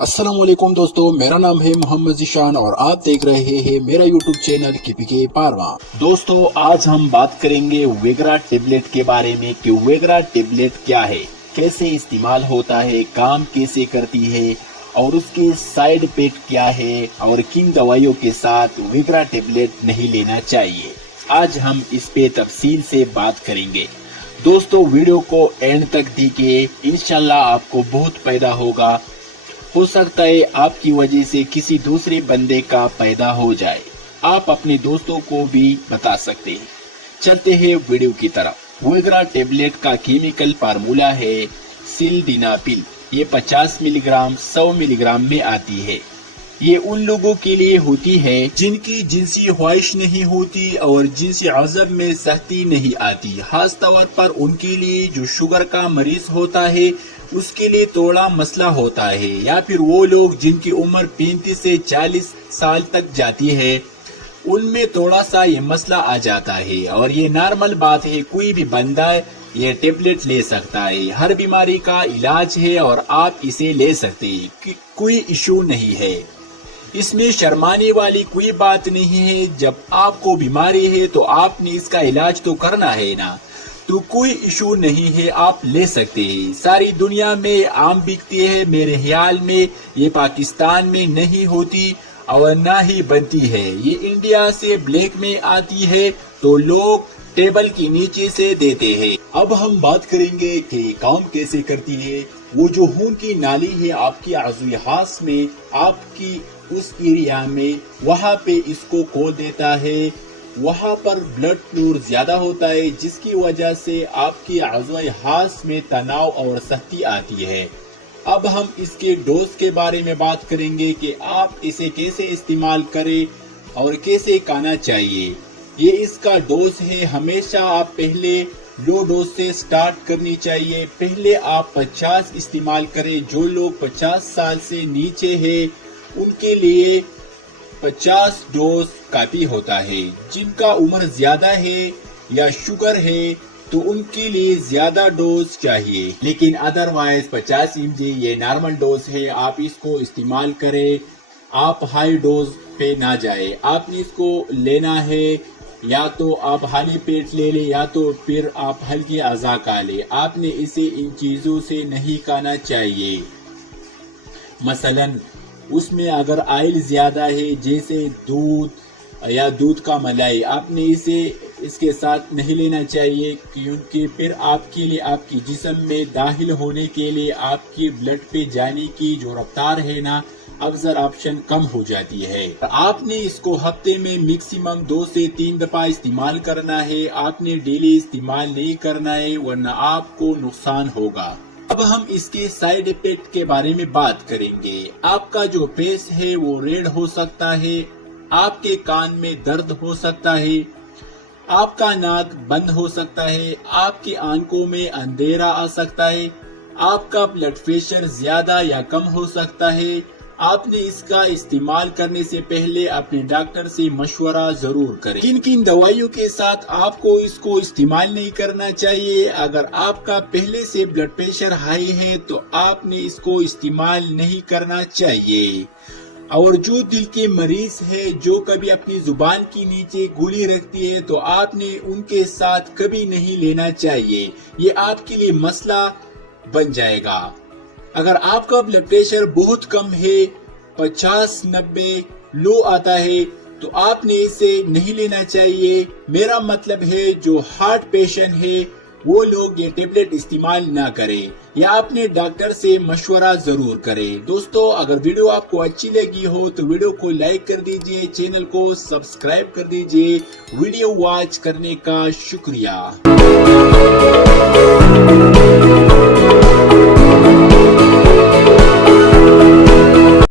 अस्सलाम वालेकुम दोस्तों, मेरा नाम है मोहम्मद ज़ीशान और आप देख रहे हैं मेरा यूट्यूब चैनल KPK पारवा। दोस्तों, आज हम बात करेंगे वेगरा टेबलेट के बारे में कि वेगरा टेबलेट क्या है, कैसे इस्तेमाल होता है, काम कैसे करती है और उसके साइड इफेक्ट क्या है और किन दवाइयों के साथ वेगरा टेबलेट नहीं लेना चाहिए। आज हम इस पे तफसील से बात करेंगे। दोस्तों, वीडियो को एंड तक देखिए, इंशाल्लाह आपको बहुत फायदा होगा। हो सकता है आपकी वजह से किसी दूसरे बंदे का पैदा हो जाए, आप अपने दोस्तों को भी बता सकते हैं। चलते हैं वीडियो की तरफ। वेगरा टेबलेट का केमिकल फार्मूला है सिल्डेनाफिल। ये 50 मिलीग्राम 100 मिलीग्राम में आती है। ये उन लोगों के लिए होती है जिनकी जिनसी ख्वाहिश नहीं होती और जिनसी अज़ब में सख्ती नहीं आती। खास तौर पर उनके लिए जो शुगर का मरीज होता है, उसके लिए थोड़ा मसला होता है, या फिर वो लोग जिनकी उम्र 35 से 40 साल तक जाती है, उनमें थोड़ा सा ये मसला आ जाता है। और ये नॉर्मल बात है, कोई भी बंदा ये टेबलेट ले सकता है। हर बीमारी का इलाज है और आप इसे ले सकते हैं, कोई इशू नहीं है। इसमें शर्माने वाली कोई बात नहीं है। जब आपको बीमारी है तो आपने इसका इलाज तो करना है ना, तो कोई इशू नहीं है, आप ले सकते हैं। सारी दुनिया में आम बिकती है। मेरे ख्याल में ये पाकिस्तान में नहीं होती और ना ही बनती है। ये इंडिया से ब्लैक में आती है तो लोग टेबल के नीचे से देते हैं। अब हम बात करेंगे कि काम कैसे करती है। वो जो खून की नाली है आपकी आज़ुए खास में, आपकी उस एरिया में, वहाँ पे इसको खोल देता है। वहाँ पर ब्लड फ्लो ज्यादा होता है, जिसकी वजह से आपकी आज़ुए खास में तनाव और सख्ती आती है। अब हम इसके डोज के बारे में बात करेंगे कि आप इसे कैसे इस्तेमाल करें और कैसे खाना चाहिए। ये इसका डोज है। हमेशा आप पहले लो डोज से स्टार्ट करनी चाहिए। पहले आप 50 इस्तेमाल करें। जो लोग 50 साल से नीचे है उनके लिए 50 डोज काफी होता है। जिनका उम्र ज्यादा है या शुगर है तो उनके लिए ज्यादा डोज चाहिए, लेकिन अदरवाइज 50 mg ये नॉर्मल डोज है। आप इसको इस्तेमाल करें, आप हाई डोज पे ना जाए। आपने इसको लेना है, या तो आप खाली पेट ले ले या तो फिर आप हल्की अज़ा खा ले। आपने इसे इन चीजों से नहीं खाना चाहिए। मसलन उसमें अगर ऑयल ज्यादा है, जैसे दूध या दूध का मलाई, आपने इसे इसके साथ नहीं लेना चाहिए, क्योंकि फिर आपके लिए आपकी जिस्म में दाखिल होने के लिए आपकी ब्लड पे जाने की जो रफ्तार है ना, अब्जॉर्प्शन कम हो जाती है। आपने इसको हफ्ते में मैक्सिमम 2 से 3 दफा इस्तेमाल करना है। आपने डेली इस्तेमाल नहीं करना है, वरना आपको नुकसान होगा। अब हम इसके साइड इफेक्ट के बारे में बात करेंगे। आपका जो फेस है वो रेड हो सकता है, आपके कान में दर्द हो सकता है, आपका नाक बंद हो सकता है, आपकी आंखों में अंधेरा आ सकता है, आपका ब्लड प्रेशर ज्यादा या कम हो सकता है। आपने इसका इस्तेमाल करने से पहले अपने डॉक्टर से मशवरा जरूर करें। किन किन दवाइयों के साथ आपको इसको इस्तेमाल नहीं करना चाहिए। अगर आपका पहले से ब्लड प्रेशर हाई है तो आपने इसको इस्तेमाल नहीं करना चाहिए। और जो दिल के मरीज है, जो कभी अपनी जुबान के नीचे गोली रखती है, तो आपने उनके साथ कभी नहीं लेना चाहिए। ये आपके लिए मसला बन जाएगा। अगर आपका ब्लड प्रेशर बहुत कम है, 50-90 लो आता है, तो आपने इसे नहीं लेना चाहिए। मेरा मतलब है जो हार्ट पेशेंट है वो लोग ये टेबलेट इस्तेमाल ना करें, या अपने डॉक्टर से मशवरा जरूर करें। दोस्तों, अगर वीडियो आपको अच्छी लगी हो तो वीडियो को लाइक कर दीजिए, चैनल को सब्सक्राइब कर दीजिए। वीडियो वॉच करने का शुक्रिया।